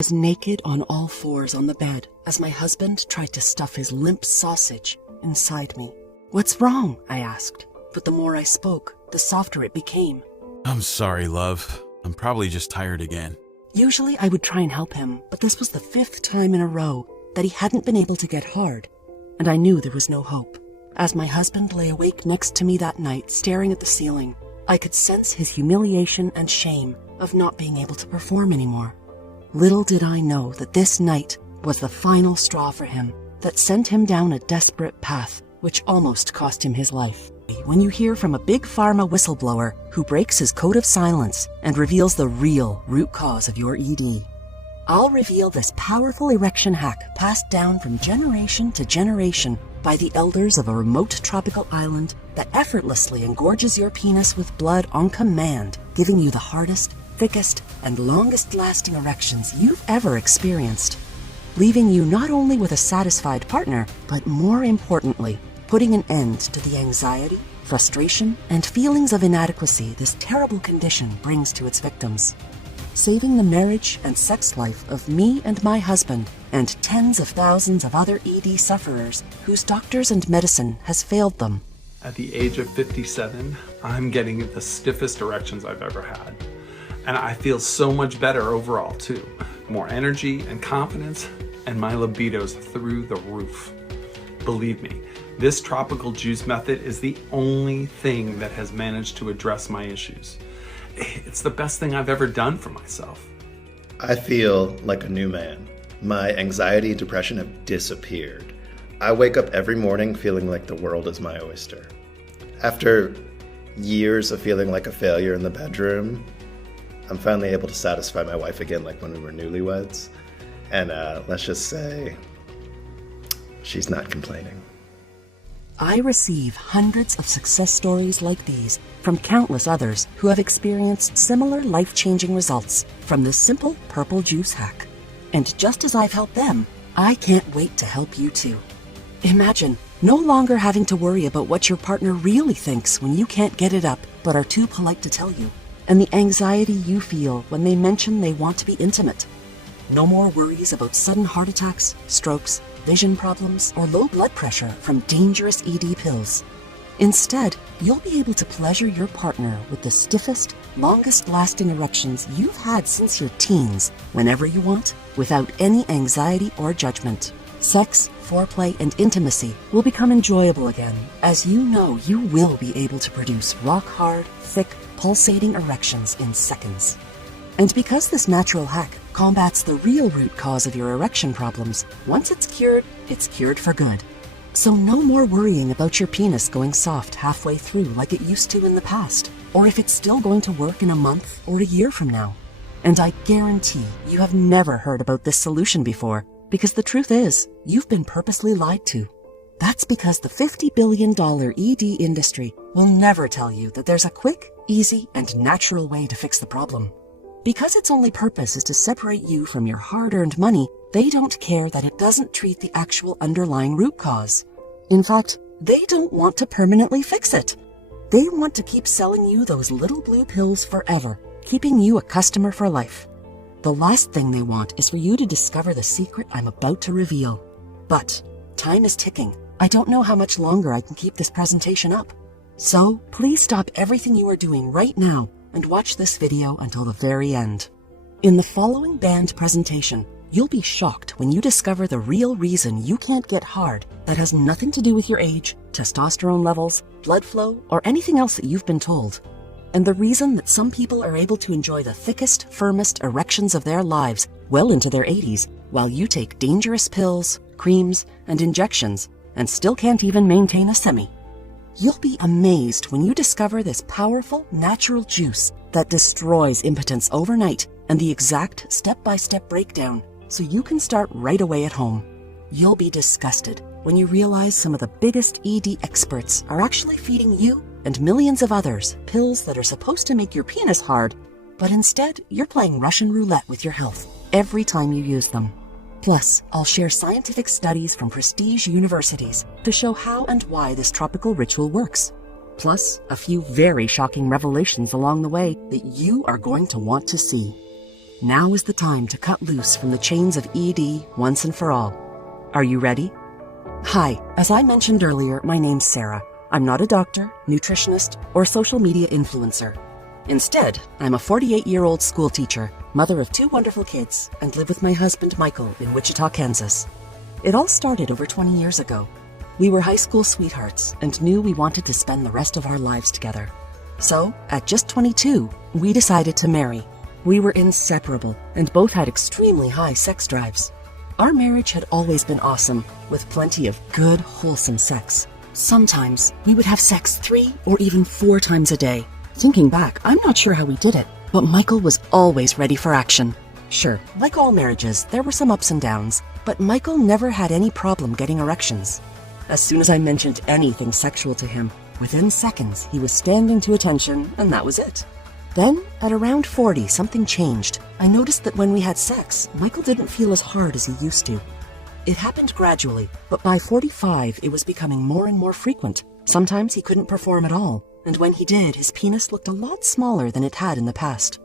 Was naked on all fours on the bed as my husband tried to stuff his limp sausage inside me. "What's wrong?" I asked, but the more I spoke, the softer it became. "I'm sorry, love. I'm probably just tired again." Usually I would try and help him, but this was the 5th time in a row that he hadn't been able to get hard, and I knew there was no hope. As my husband lay awake next to me that night, staring at the ceiling, I could sense his humiliation and shame of not being able to perform anymore. Little did I know that this night was the final straw for him that sent him down a desperate path which almost cost him his life. When you hear from a big pharma whistleblower who breaks his code of silence and reveals the real root cause of your ED, I'll reveal this powerful erection hack passed down from generation to generation by the elders of a remote tropical island that effortlessly engorges your penis with blood on command, giving you the hardest, thickest, and longest-lasting erections you've ever experienced, leaving you not only with a satisfied partner, but more importantly, putting an end to the anxiety, frustration, and feelings of inadequacy this terrible condition brings to its victims, saving the marriage and sex life of me and my husband and tens of thousands of other ED sufferers whose doctors and medicine has failed them. At the age of 57, I'm getting the stiffest erections I've ever had. And I feel so much better overall too. More energy and confidence, and my libido's through the roof. Believe me, this tropical juice method is the only thing that has managed to address my issues. It's the best thing I've ever done for myself. I feel like a new man. My anxiety and depression have disappeared. I wake up every morning feeling like the world is my oyster. After years of feeling like a failure in the bedroom, I'm finally able to satisfy my wife again like when we were newlyweds. And let's just say, she's not complaining. I receive hundreds of success stories like these from countless others who have experienced similar life-changing results from this simple purple juice hack. And just as I've helped them, I can't wait to help you too. Imagine no longer having to worry about what your partner really thinks when you can't get it up but are too polite to tell you, and the anxiety you feel when they mention they want to be intimate. No more worries about sudden heart attacks, strokes, vision problems, or low blood pressure from dangerous ED pills. Instead, you'll be able to pleasure your partner with the stiffest, longest-lasting erections you've had since your teens, whenever you want, without any anxiety or judgment. Sex, foreplay, and intimacy will become enjoyable again, as you know you will be able to produce rock-hard, thick, pulsating erections in seconds. And because this natural hack combats the real root cause of your erection problems, once it's cured for good. So no more worrying about your penis going soft halfway through like it used to in the past, or if it's still going to work in a month or a year from now. And I guarantee you have never heard about this solution before, because the truth is, you've been purposely lied to. That's because the $50 billion ED industry will never tell you that there's a quick, easy, and natural way to fix the problem. Because its only purpose is to separate you from your hard-earned money, they don't care that it doesn't treat the actual underlying root cause. In fact, they don't want to permanently fix it. They want to keep selling you those little blue pills forever, keeping you a customer for life. The last thing they want is for you to discover the secret I'm about to reveal. But time is ticking. I don't know how much longer I can keep this presentation up. So please stop everything you are doing right now and watch this video until the very end. In the following band presentation, you'll be shocked when you discover the real reason you can't get hard that has nothing to do with your age, testosterone levels, blood flow, or anything else that you've been told. And the reason that some people are able to enjoy the thickest, firmest erections of their lives well into their 80s, while you take dangerous pills, creams, and injections, and still can't even maintain a semi. You'll be amazed when you discover this powerful, natural juice that destroys impotence overnight and the exact step-by-step breakdown so you can start right away at home. You'll be disgusted when you realize some of the biggest ED experts are actually feeding you and millions of others pills that are supposed to make your penis hard, but instead you're playing Russian roulette with your health every time you use them. Plus, I'll share scientific studies from prestige universities to show how and why this tropical ritual works. Plus, a few very shocking revelations along the way that you are going to want to see. Now is the time to cut loose from the chains of ED once and for all. Are you ready? Hi, as I mentioned earlier, my name's Sarah. I'm not a doctor, nutritionist, or social media influencer. Instead, I'm a 48-year-old school teacher, mother of 2 wonderful kids, and live with my husband Michael in Wichita, Kansas. It all started over 20 years ago. We were high school sweethearts and knew we wanted to spend the rest of our lives together. So, at just 22, we decided to marry. We were inseparable and both had extremely high sex drives. Our marriage had always been awesome, with plenty of good, wholesome sex. Sometimes we would have sex 3 or even 4 times a day. Thinking back, I'm not sure how we did it, but Michael was always ready for action. Sure, like all marriages, there were some ups and downs, but Michael never had any problem getting erections. As soon as I mentioned anything sexual to him, within seconds he was standing to attention, and that was it. Then, at around 40, something changed. I noticed that when we had sex, Michael didn't feel as hard as he used to. It happened gradually, but by 45, it was becoming more and more frequent. Sometimes he couldn't perform at all, and when he did, his penis looked a lot smaller than it had in the past.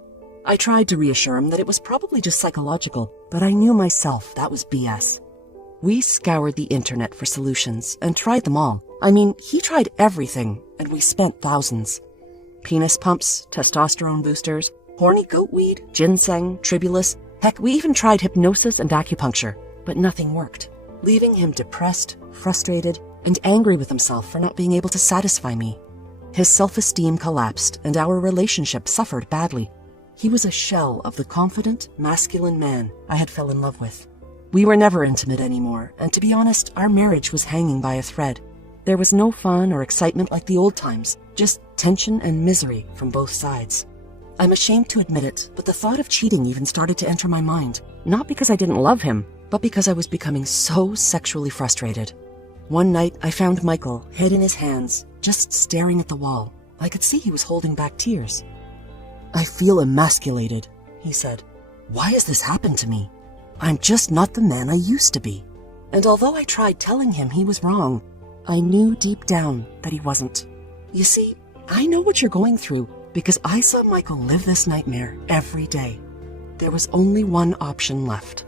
I tried to reassure him that it was probably just psychological, but I knew myself that was BS. We scoured the internet for solutions and tried them all. I mean, he tried everything, and we spent thousands. Penis pumps, testosterone boosters, horny goat weed, ginseng, tribulus. Heck, we even tried hypnosis and acupuncture, but nothing worked, leaving him depressed, frustrated, and angry with himself for not being able to satisfy me. His self-esteem collapsed, and our relationship suffered badly. He was a shell of the confident, masculine man I had fell in love with. We were never intimate anymore, and to be honest, our marriage was hanging by a thread. There was no fun or excitement like the old times, just tension and misery from both sides. I'm ashamed to admit it, but the thought of cheating even started to enter my mind, not because I didn't love him, but because I was becoming so sexually frustrated. One night, I found Michael, head in his hands, just staring at the wall. I could see he was holding back tears. "I feel emasculated," he said. "Why has this happened to me? I'm just not the man I used to be." And although I tried telling him he was wrong, I knew deep down that he wasn't. You see, I know what you're going through because I saw Michael live this nightmare every day. There was only one option left.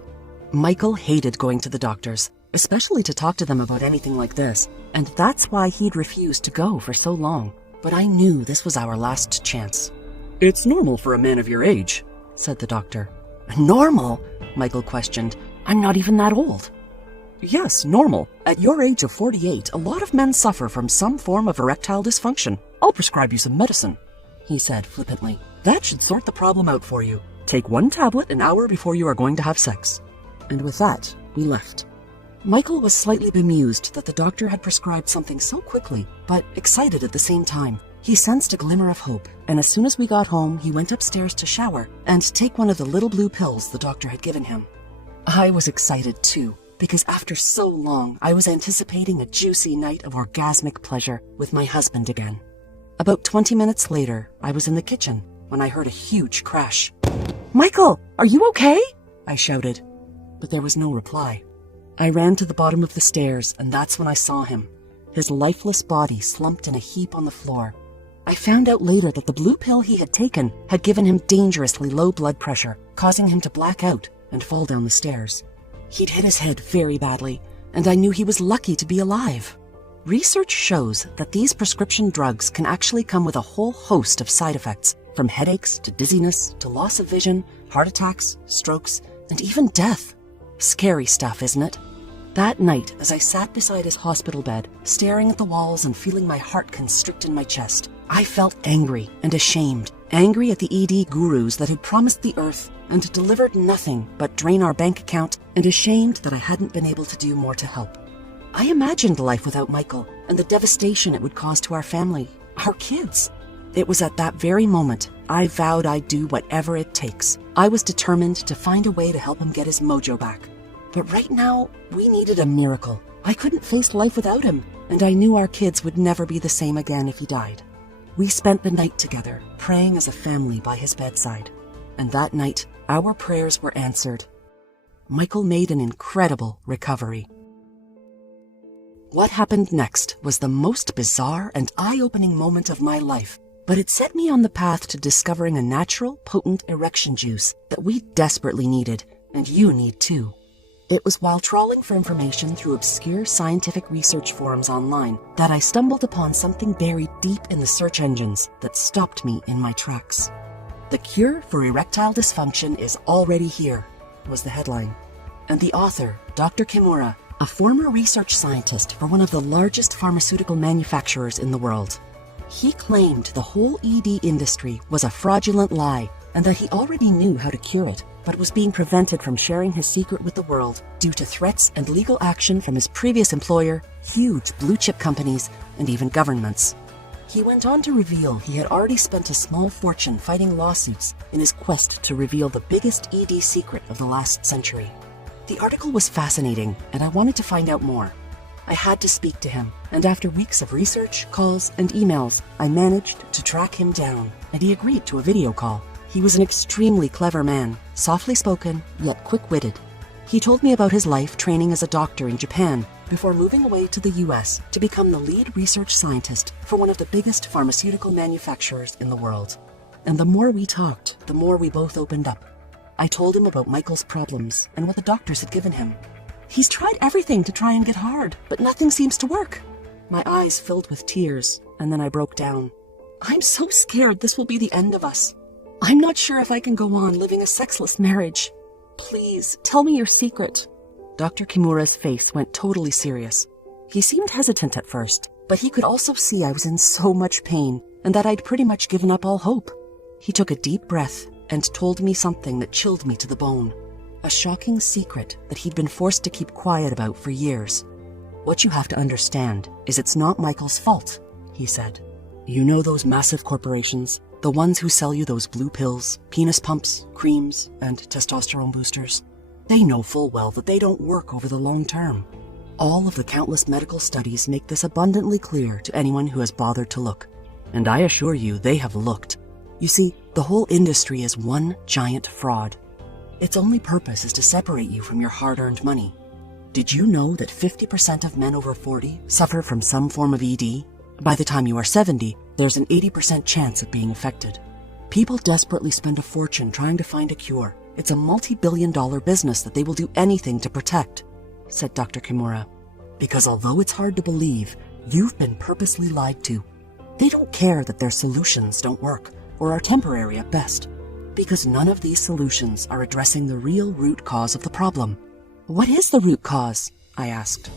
Michael hated going to the doctors, especially to talk to them about anything like this, and that's why he'd refused to go for so long. But I knew this was our last chance. "It's normal for a man of your age," said the doctor. "Normal?" Michael questioned. "I'm not even that old." "Yes, normal. At your age of 48, a lot of men suffer from some form of erectile dysfunction. I'll prescribe you some medicine," he said flippantly. "That should sort the problem out for you. Take 1 tablet an hour before you are going to have sex." And with that, we left. Michael was slightly bemused that the doctor had prescribed something so quickly, but excited at the same time. He sensed a glimmer of hope, and as soon as we got home, he went upstairs to shower and take one of the little blue pills the doctor had given him. I was excited too, because after so long, I was anticipating a juicy night of orgasmic pleasure with my husband again. About 20 minutes later, I was in the kitchen when I heard a huge crash. "Michael, are you okay?" I shouted, but there was no reply. I ran to the bottom of the stairs, and that's when I saw him, his lifeless body slumped in a heap on the floor. I found out later that the blue pill he had taken had given him dangerously low blood pressure, causing him to black out and fall down the stairs. He'd hit his head very badly, and I knew he was lucky to be alive. Research shows that these prescription drugs can actually come with a whole host of side effects, from headaches to dizziness to loss of vision, heart attacks, strokes, and even death. Scary stuff, isn't it? That night, as I sat beside his hospital bed, staring at the walls and feeling my heart constrict in my chest, I felt angry and ashamed. Angry at the ED gurus that had promised the earth and delivered nothing but drain our bank account, and ashamed that I hadn't been able to do more to help. I imagined life without Michael and the devastation it would cause to our family, our kids. It was at that very moment I vowed I'd do whatever it takes. I was determined to find a way to help him get his mojo back. But right now, we needed a miracle. I couldn't face life without him, and I knew our kids would never be the same again if he died. We spent the night together, praying as a family by his bedside. And that night, our prayers were answered. Michael made an incredible recovery. What happened next was the most bizarre and eye-opening moment of my life. But it set me on the path to discovering a natural, potent erection juice that we desperately needed, and you need too. It was while trawling for information through obscure scientific research forums online that I stumbled upon something buried deep in the search engines that stopped me in my tracks. "The cure for erectile dysfunction is already here," was the headline. And the author, Dr. Kimura, a former research scientist for one of the largest pharmaceutical manufacturers in the world. He claimed the whole ED industry was a fraudulent lie and that he already knew how to cure it, but was being prevented from sharing his secret with the world due to threats and legal action from his previous employer, huge blue-chip companies, and even governments. He went on to reveal he had already spent a small fortune fighting lawsuits in his quest to reveal the biggest ED secret of the last century. The article was fascinating, and I wanted to find out more. I had to speak to him, and after weeks of research, calls, and emails, I managed to track him down, and he agreed to a video call. He was an extremely clever man, softly spoken, yet quick-witted. He told me about his life training as a doctor in Japan before moving away to the US to become the lead research scientist for one of the biggest pharmaceutical manufacturers in the world. And the more we talked, the more we both opened up. I told him about Michael's problems and what the doctors had given him. "He's tried everything to try and get hard, but nothing seems to work." My eyes filled with tears, and then I broke down. "I'm so scared this will be the end of us. I'm not sure if I can go on living a sexless marriage. Please, tell me your secret." Dr. Kimura's face went totally serious. He seemed hesitant at first, but he could also see I was in so much pain and that I'd pretty much given up all hope. He took a deep breath and told me something that chilled me to the bone. A shocking secret that he'd been forced to keep quiet about for years. "What you have to understand is it's not Michael's fault," he said. "You know those massive corporations, the ones who sell you those blue pills, penis pumps, creams, and testosterone boosters? They know full well that they don't work over the long term. All of the countless medical studies make this abundantly clear to anyone who has bothered to look. And I assure you they have looked. You see, the whole industry is one giant fraud. Its only purpose is to separate you from your hard-earned money. Did you know that 50% of men over 40 suffer from some form of ED? By the time you are 70, there's an 80% chance of being affected. People desperately spend a fortune trying to find a cure. It's a multi-billion-dollar business that they will do anything to protect," said Dr. Kimura. "Because although it's hard to believe, you've been purposely lied to. They don't care that their solutions don't work or are temporary at best, because none of these solutions are addressing the real root cause of the problem." "What is the root cause?" I asked.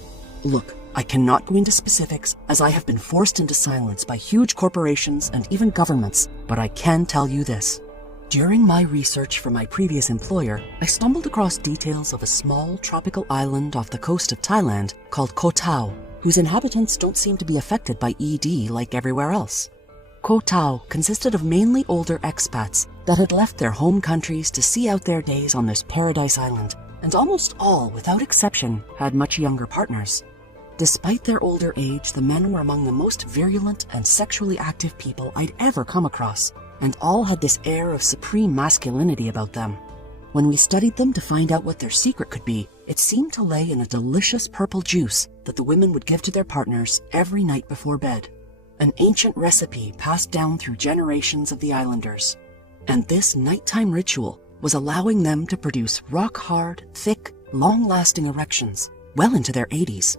"Look, I cannot go into specifics as I have been forced into silence by huge corporations and even governments, but I can tell you this. During my research for my previous employer, I stumbled across details of a small tropical island off the coast of Thailand called Koh Tao, whose inhabitants don't seem to be affected by ED like everywhere else. Koh Tao consisted of mainly older expats that had left their home countries to see out their days on this paradise island, and almost all, without exception, had much younger partners. Despite their older age, the men were among the most virulent and sexually active people I'd ever come across, and all had this air of supreme masculinity about them. When we studied them to find out what their secret could be, it seemed to lay in a delicious purple juice that the women would give to their partners every night before bed. An ancient recipe passed down through generations of the islanders. And this nighttime ritual was allowing them to produce rock-hard, thick, long-lasting erections well into their 80s.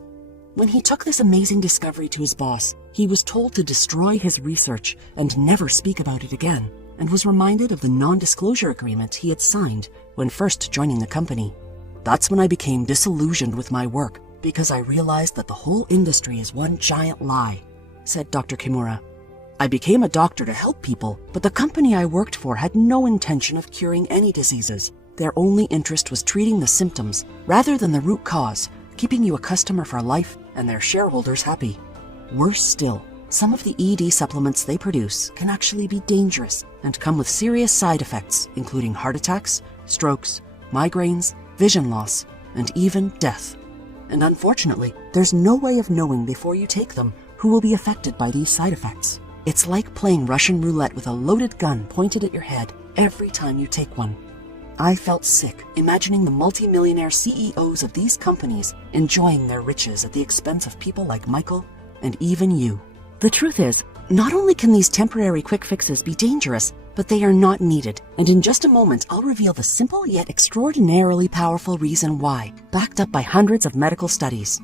When he took this amazing discovery to his boss, he was told to destroy his research and never speak about it again, and was reminded of the non-disclosure agreement he had signed when first joining the company. That's when I became disillusioned with my work, because I realized that the whole industry is one giant lie, said Dr. Kimura. I became a doctor to help people, but the company I worked for had no intention of curing any diseases. Their only interest was treating the symptoms, rather than the root cause, keeping you a customer for life and their shareholders happy. Worse still, some of the ED supplements they produce can actually be dangerous and come with serious side effects, including heart attacks, strokes, migraines, vision loss, and even death. And unfortunately, there's no way of knowing before you take them who will be affected by these side effects. It's like playing Russian roulette with a loaded gun pointed at your head every time you take one. I felt sick imagining the multi-millionaire CEOs of these companies enjoying their riches at the expense of people like Michael and even you. The truth is, Not only can these temporary quick fixes be dangerous, but they are not needed. And in just a moment, I'll reveal the simple yet extraordinarily powerful reason why, backed up by hundreds of medical studies,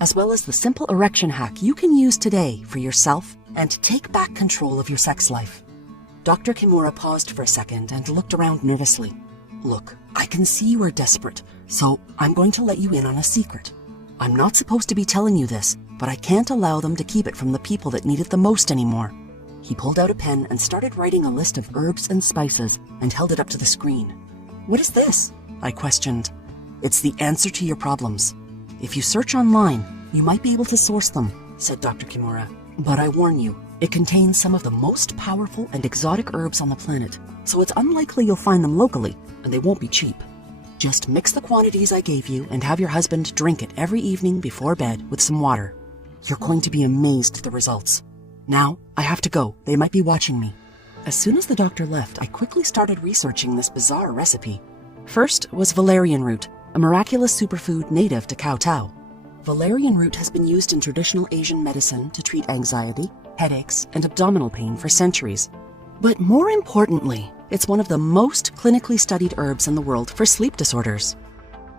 as well as the simple erection hack you can use today for yourself and take back control of your sex life. Dr. Kimura paused for a second and looked around nervously. Look, I can see you are desperate, so I'm going to let you in on a secret. I'm not supposed to be telling you this, but I can't allow them to keep it from the people that need it the most anymore. He pulled out a pen and started writing a list of herbs and spices and held it up to the screen. What is this? I questioned. It's the answer to your problems. If you search online, you might be able to source them, said Dr. Kimura. But I warn you, it contains some of the most powerful and exotic herbs on the planet, so it's unlikely you'll find them locally, and they won't be cheap. Just mix the quantities I gave you and have your husband drink it every evening before bed with some water. You're going to be amazed at the results. Now, I have to go. They might be watching me. As soon as the doctor left, I quickly started researching this bizarre recipe. First was valerian root, a miraculous superfood native to kowtow. Valerian root has been used in traditional Asian medicine to treat anxiety, headaches, and abdominal pain for centuries. But more importantly, it's one of the most clinically studied herbs in the world for sleep disorders.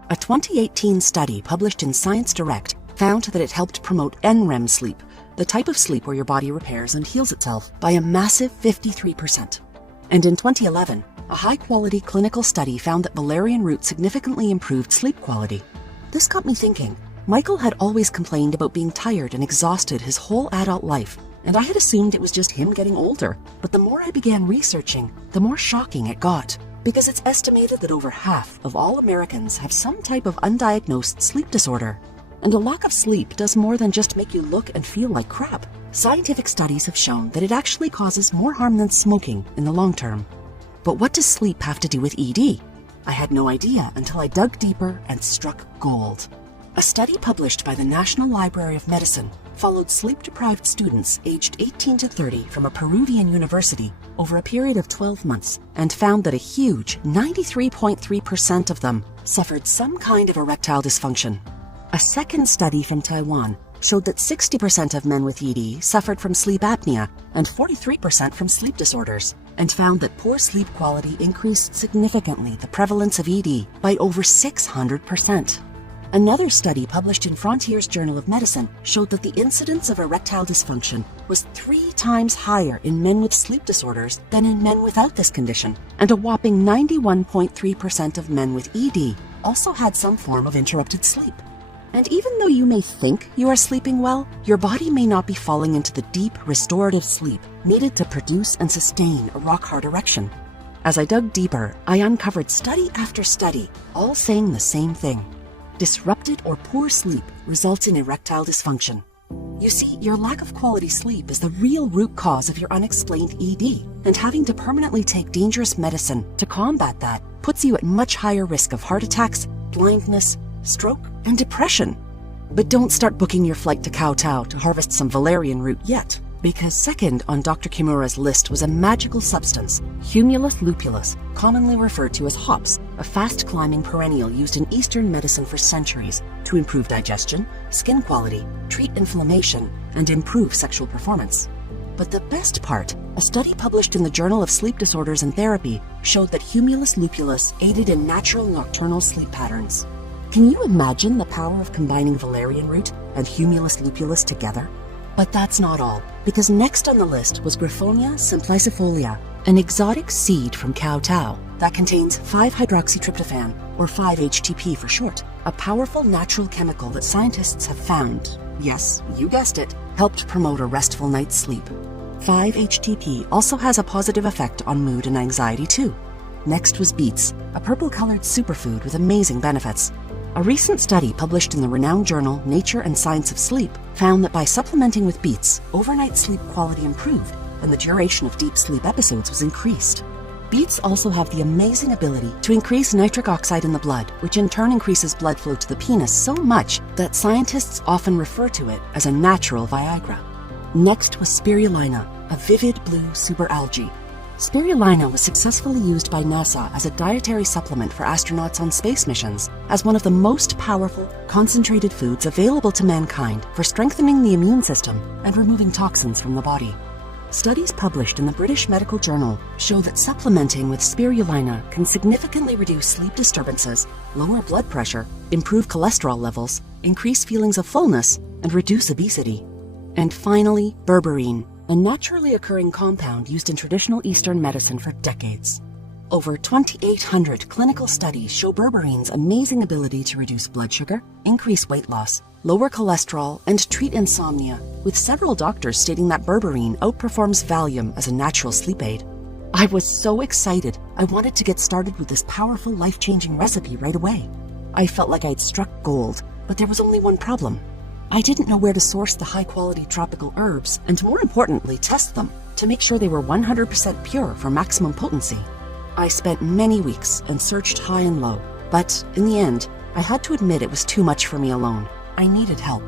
A 2018 study published in Science Direct found that it helped promote NREM sleep, the type of sleep where your body repairs and heals itself, by a massive 53%. And in 2011, a high-quality clinical study found that valerian root significantly improved sleep quality. This got me thinking. Michael had always complained about being tired and exhausted his whole adult life, and I had assumed it was just him getting older. But the more I began researching, the more shocking it got, because it's estimated that over half of all Americans have some type of undiagnosed sleep disorder. And a lack of sleep does more than just make you look and feel like crap. Scientific studies have shown that it actually causes more harm than smoking in the long term. But what does sleep have to do with ED? I had no idea until I dug deeper and struck gold. A study published by the National Library of Medicine followed sleep-deprived students aged 18 to 30 from a Peruvian university over a period of 12 months and found that a huge 93.3% of them suffered some kind of erectile dysfunction. A second study from Taiwan showed that 60% of men with ED suffered from sleep apnea and 43% from sleep disorders, and found that poor sleep quality increased significantly the prevalence of ED by over 600%. Another study published in Frontiers Journal of Medicine showed that the incidence of erectile dysfunction was 3 times higher in men with sleep disorders than in men without this condition, and a whopping 91.3% of men with ED also had some form of interrupted sleep. And even though you may think you are sleeping well, your body may not be falling into the deep, restorative sleep needed to produce and sustain a rock-hard erection. As I dug deeper, I uncovered study after study, all saying the same thing. Disrupted or poor sleep results in erectile dysfunction. You see, your lack of quality sleep is the real root cause of your unexplained ED, and having to permanently take dangerous medicine to combat that puts you at much higher risk of heart attacks, blindness, stroke, and depression. But don't start booking your flight to kowtow to harvest some valerian root yet, because second on Dr. Kimura's list was a magical substance, Humulus lupulus, commonly referred to as hops, a fast-climbing perennial used in Eastern medicine for centuries to improve digestion, skin quality, treat inflammation, and improve sexual performance. But the best part, a study published in the Journal of Sleep Disorders and Therapy showed that Humulus lupulus aided in natural nocturnal sleep patterns. Can you imagine the power of combining valerian root and Humulus lupulus together? But that's not all, because next on the list was Griffonia simplicifolia, an exotic seed from kowtow that contains 5-hydroxytryptophan, or 5-HTP for short, a powerful natural chemical that scientists have found, yes, you guessed it, helped promote a restful night's sleep. 5-HTP also has a positive effect on mood and anxiety too. Next was beets, a purple-colored superfood with amazing benefits. A recent study published in the renowned journal Nature and Science of Sleep found that by supplementing with beets, overnight sleep quality improved and the duration of deep sleep episodes was increased. Beets also have the amazing ability to increase nitric oxide in the blood, which in turn increases blood flow to the penis so much that scientists often refer to it as a natural Viagra. Next was spirulina, a vivid blue superalgae. Spirulina was successfully used by NASA as a dietary supplement for astronauts on space missions, as one of the most powerful, concentrated foods available to mankind for strengthening the immune system and removing toxins from the body. Studies published in the British Medical Journal show that supplementing with spirulina can significantly reduce sleep disturbances, lower blood pressure, improve cholesterol levels, increase feelings of fullness, and reduce obesity. And finally, berberine, a naturally occurring compound used in traditional Eastern medicine for decades. Over 2,800 clinical studies show berberine's amazing ability to reduce blood sugar, increase weight loss, lower cholesterol, and treat insomnia, with several doctors stating that berberine outperforms Valium as a natural sleep aid. I was so excited, I wanted to get started with this powerful, life-changing recipe right away. I felt like I'd struck gold, but there was only one problem. I didn't know where to source the high-quality tropical herbs, and more importantly, test them to make sure they were 100% pure for maximum potency. I spent many weeks and searched high and low, but in the end, I had to admit it was too much for me alone. I needed help.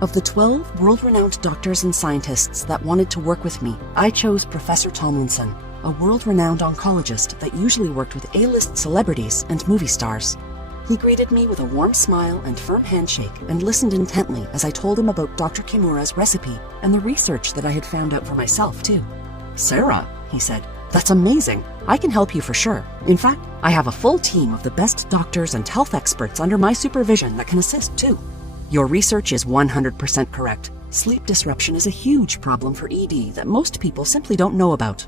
Of the 12 world-renowned doctors and scientists that wanted to work with me, I chose Professor Tomlinson, a world-renowned oncologist that usually worked with A-list celebrities and movie stars. He greeted me with a warm smile and firm handshake and listened intently as I told him about Dr. Kimura's recipe and the research that I had found out for myself, too. "Sarah," he said, "that's amazing. I can help you for sure. In fact, I have a full team of the best doctors and health experts under my supervision that can assist, too. Your research is 100% correct. Sleep disruption is a huge problem for ED that most people simply don't know about."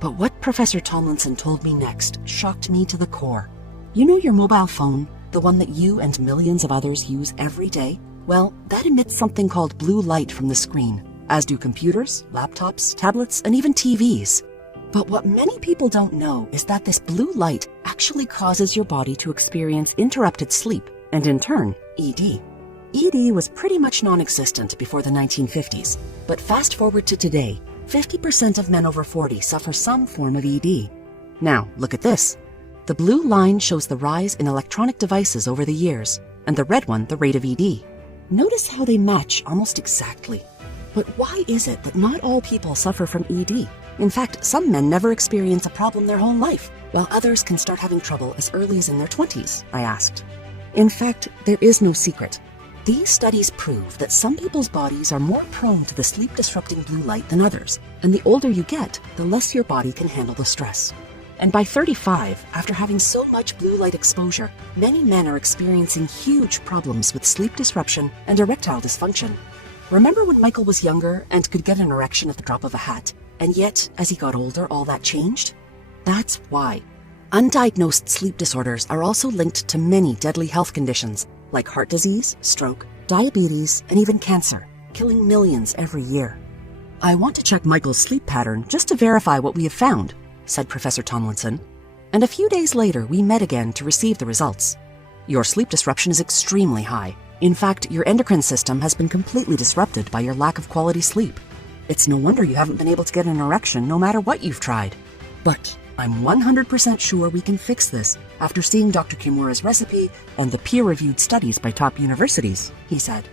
But what Professor Tomlinson told me next shocked me to the core. You know your mobile phone, the one that you and millions of others use every day? Well, that emits something called blue light from the screen, as do computers, laptops, tablets, and even TVs. But what many people don't know is that this blue light actually causes your body to experience interrupted sleep, and in turn, ED. ED was pretty much non-existent before the 1950s, but fast forward to today, 50% of men over 40 suffer some form of ED. Now, look at this. The blue line shows the rise in electronic devices over the years, and the red one the rate of ED. Notice how they match almost exactly. But why is it that not all people suffer from ED? In fact, some men never experience a problem their whole life, while others can start having trouble as early as in their 20s, I asked. In fact, there is no secret. These studies prove that some people's bodies are more prone to the sleep-disrupting blue light than others, and the older you get, the less your body can handle the stress. And by 35, after having so much blue light exposure, many men are experiencing huge problems with sleep disruption and erectile dysfunction. Remember when Michael was younger and could get an erection at the drop of a hat, and yet, as he got older, all that changed? That's why. Undiagnosed sleep disorders are also linked to many deadly health conditions, like heart disease, stroke, diabetes, and even cancer, killing millions every year. "I want to check Michael's sleep pattern just to verify what we have found," said Professor Tomlinson. And a few days later, we met again to receive the results. "Your sleep disruption is extremely high. In fact, your endocrine system has been completely disrupted by your lack of quality sleep. It's no wonder you haven't been able to get an erection no matter what you've tried. But I'm 100% sure we can fix this after seeing Dr. Kimura's recipe and the peer-reviewed studies by top universities," he said.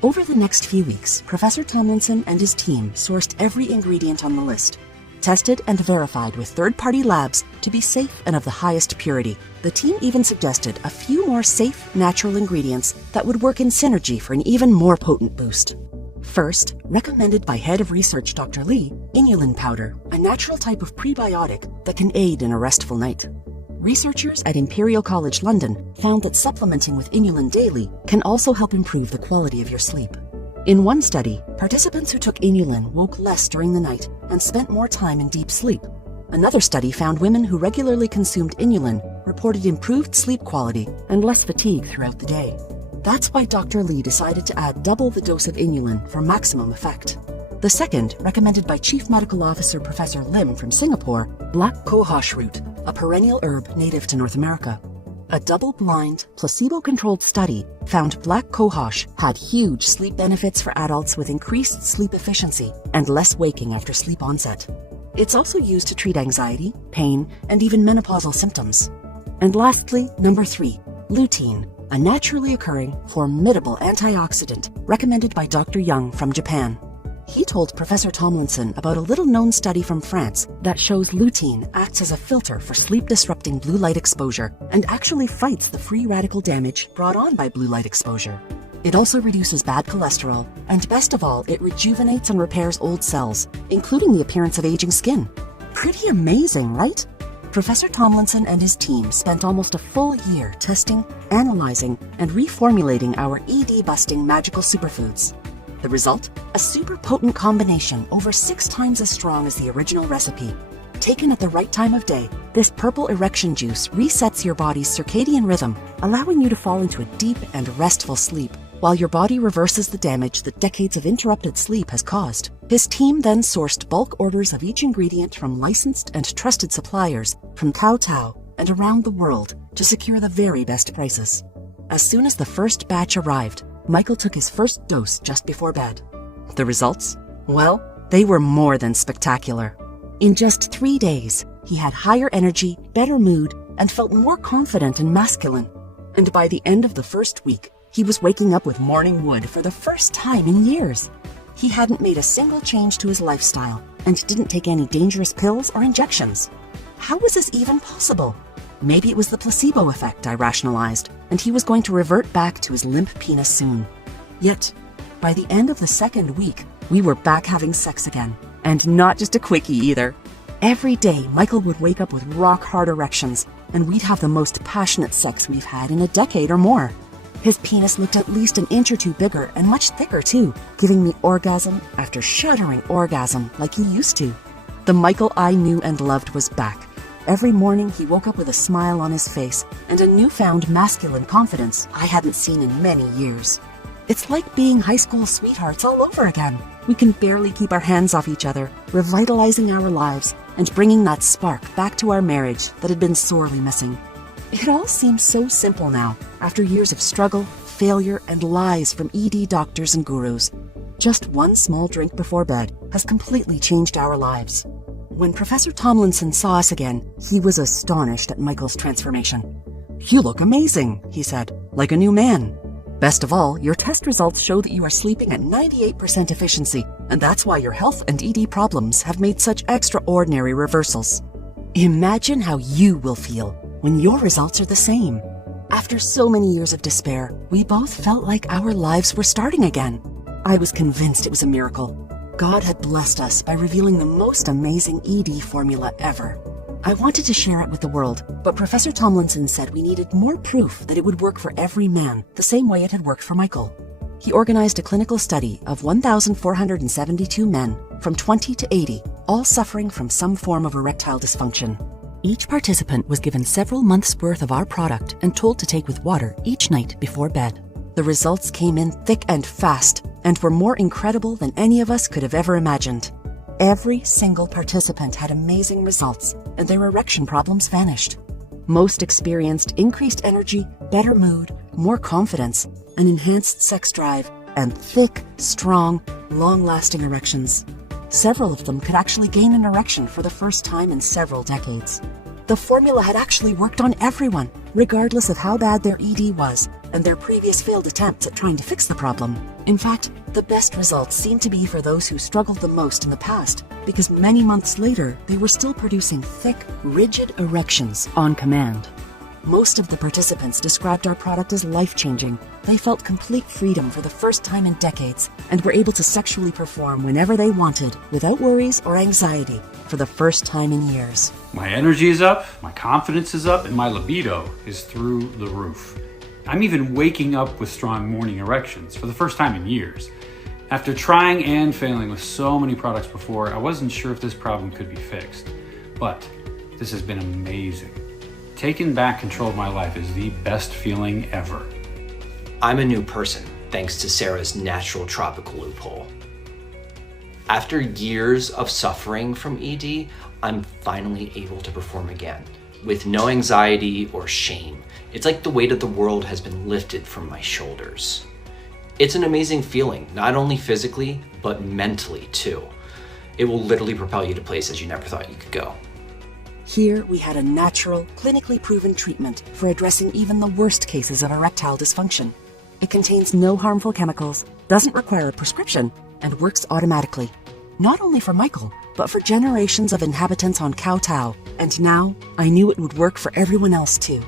Over the next few weeks, Professor Tomlinson and his team sourced every ingredient on the list, tested and verified with third-party labs to be safe and of the highest purity. The team even suggested a few more safe, natural ingredients that would work in synergy for an even more potent boost. First, recommended by Head of Research Dr. Lee, inulin powder, a natural type of prebiotic that can aid in a restful night. Researchers at Imperial College London found that supplementing with inulin daily can also help improve the quality of your sleep. In one study, participants who took inulin woke less during the night and spent more time in deep sleep. Another study found women who regularly consumed inulin reported improved sleep quality and less fatigue throughout the day. That's why Dr. Lee decided to add double the dose of inulin for maximum effect. The second, recommended by Chief Medical Officer Professor Lim from Singapore, black cohosh root, a perennial herb native to North America. A double-blind, placebo-controlled study found black cohosh had huge sleep benefits for adults with increased sleep efficiency and less waking after sleep onset. It's also used to treat anxiety, pain, and even menopausal symptoms. And lastly, number 3, lutein, a naturally occurring, formidable antioxidant recommended by Dr. Young from Japan. He told Professor Tomlinson about a little-known study from France that shows lutein acts as a filter for sleep-disrupting blue light exposure and actually fights the free radical damage brought on by blue light exposure. It also reduces bad cholesterol, and best of all, it rejuvenates and repairs old cells, including the appearance of aging skin. Pretty amazing, right? Professor Tomlinson and his team spent almost a full year testing, analyzing, and reformulating our ED-busting magical superfoods. The result? A super potent combination over 6 times as strong as the original recipe. Taken at the right time of day, this purple erection juice resets your body's circadian rhythm, allowing you to fall into a deep and restful sleep, while your body reverses the damage that decades of interrupted sleep has caused. His team then sourced bulk orders of each ingredient from licensed and trusted suppliers from Kowtow and around the world to secure the very best prices. As soon as the first batch arrived, Michael took his first dose just before bed. The results? Well, they were more than spectacular. In just 3 days, he had higher energy, better mood, and felt more confident and masculine. And by the end of the first week, he was waking up with morning wood for the first time in years. He hadn't made a single change to his lifestyle and didn't take any dangerous pills or injections. How was this even possible? Maybe it was the placebo effect, I rationalized, and he was going to revert back to his limp penis soon. Yet, by the end of the second week, we were back having sex again. And not just a quickie either. Every day, Michael would wake up with rock-hard erections, and we'd have the most passionate sex we've had in a decade or more. His penis looked at least an inch or two bigger and much thicker too, giving me orgasm after shuddering orgasm like he used to. The Michael I knew and loved was back. Every morning he woke up with a smile on his face and a newfound masculine confidence I hadn't seen in many years. It's like being high school sweethearts all over again. We can barely keep our hands off each other, revitalizing our lives and bringing that spark back to our marriage that had been sorely missing. It all seems so simple now, after years of struggle, failure, and lies from ED doctors and gurus. Just one small drink before bed has completely changed our lives. When Professor Tomlinson saw us again, he was astonished at Michael's transformation. "You look amazing," he said, "like a new man. Best of all, your test results show that you are sleeping at 98% efficiency, and that's why your health and ED problems have made such extraordinary reversals. Imagine how you will feel when your results are the same." After so many years of despair, we both felt like our lives were starting again. I was convinced it was a miracle. God had blessed us by revealing the most amazing ED formula ever. I wanted to share it with the world, but Professor Tomlinson said we needed more proof that it would work for every man, the same way it had worked for Michael. He organized a clinical study of 1,472 men from 20 to 80, all suffering from some form of erectile dysfunction. Each participant was given several months' worth of our product and told to take with water each night before bed. The results came in thick and fast and were more incredible than any of us could have ever imagined. Every single participant had amazing results, and their erection problems vanished. Most experienced increased energy, better mood, more confidence, an enhanced sex drive, and thick, strong, long-lasting erections. Several of them could actually gain an erection for the first time in several decades. The formula had actually worked on everyone, regardless of how bad their ED was and their previous failed attempts at trying to fix the problem. In fact, the best results seemed to be for those who struggled the most in the past, because many months later, they were still producing thick, rigid erections on command. Most of the participants described our product as life-changing. They felt complete freedom for the first time in decades and were able to sexually perform whenever they wanted without worries or anxiety for the first time in years. My energy is up, my confidence is up, and my libido is through the roof. I'm even waking up with strong morning erections for the first time in years. After trying and failing with so many products before, I wasn't sure if this problem could be fixed. But this has been amazing. Taking back control of my life is the best feeling ever. I'm a new person, thanks to Sarah's natural tropical loophole. After years of suffering from ED, I'm finally able to perform again, with no anxiety or shame. It's like the weight of the world has been lifted from my shoulders. It's an amazing feeling, not only physically, but mentally too. It will literally propel you to places you never thought you could go. Here, we had a natural, clinically proven treatment for addressing even the worst cases of erectile dysfunction. It contains no harmful chemicals, doesn't require a prescription, and works automatically. Not only for Michael, but for generations of inhabitants on Kowtow. And now, I knew it would work for everyone else too.